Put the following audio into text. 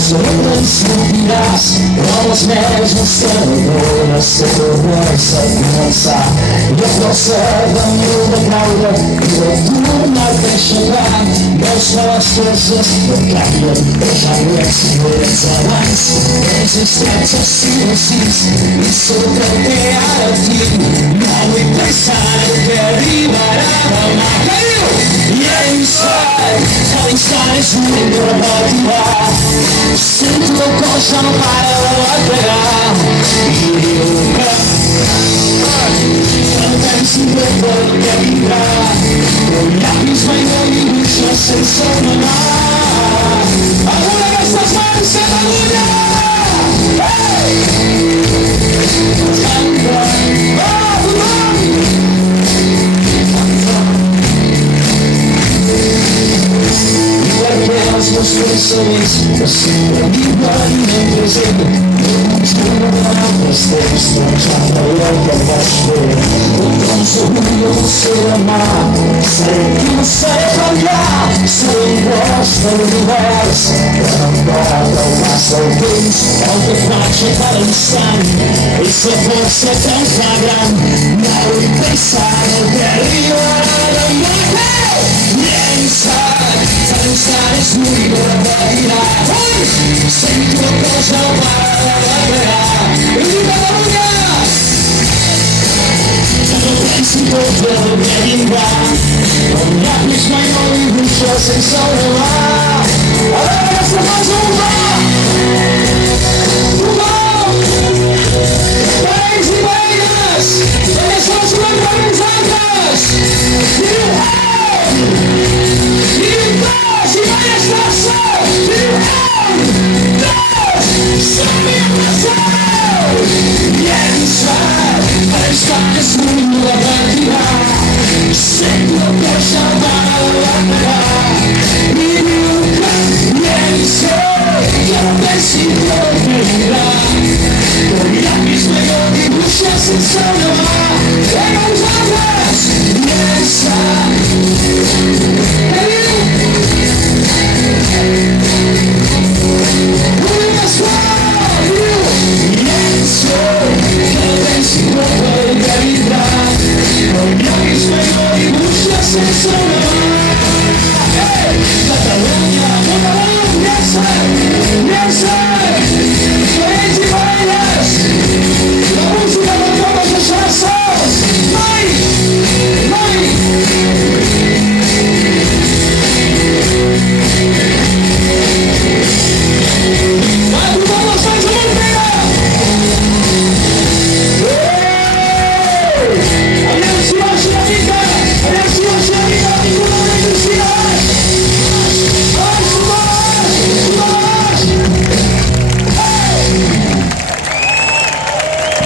Sempre subirás Vamos mesmo estando na segurança criança E a calçada muda calda E a turma vai chegar Não são as coisas do caminho Eu já não experiência mais Existência silêncios E sou tão reality Não me pensar que arribará a Caiu! E é inside Telling stories moving your body Sinto meu coração para pegar E eu também se levou a vibrar Olhares vai no início sem sonar Agora essas mãos sem barulho As meus corações Eu sempre me banho em presente Estou já falando a voz ver O tão sorriso eu sei amar Sei que não sei falhar Sei gosto do universo Não importa o mais talvez Algo forte para o sangue Essa força é tão sagrada Não pensar no que eu morrer Inside Telling stories moving your body now Send your coração para E viva a lugar Todo penso todo getting back Olhares maior e bruxas sem solar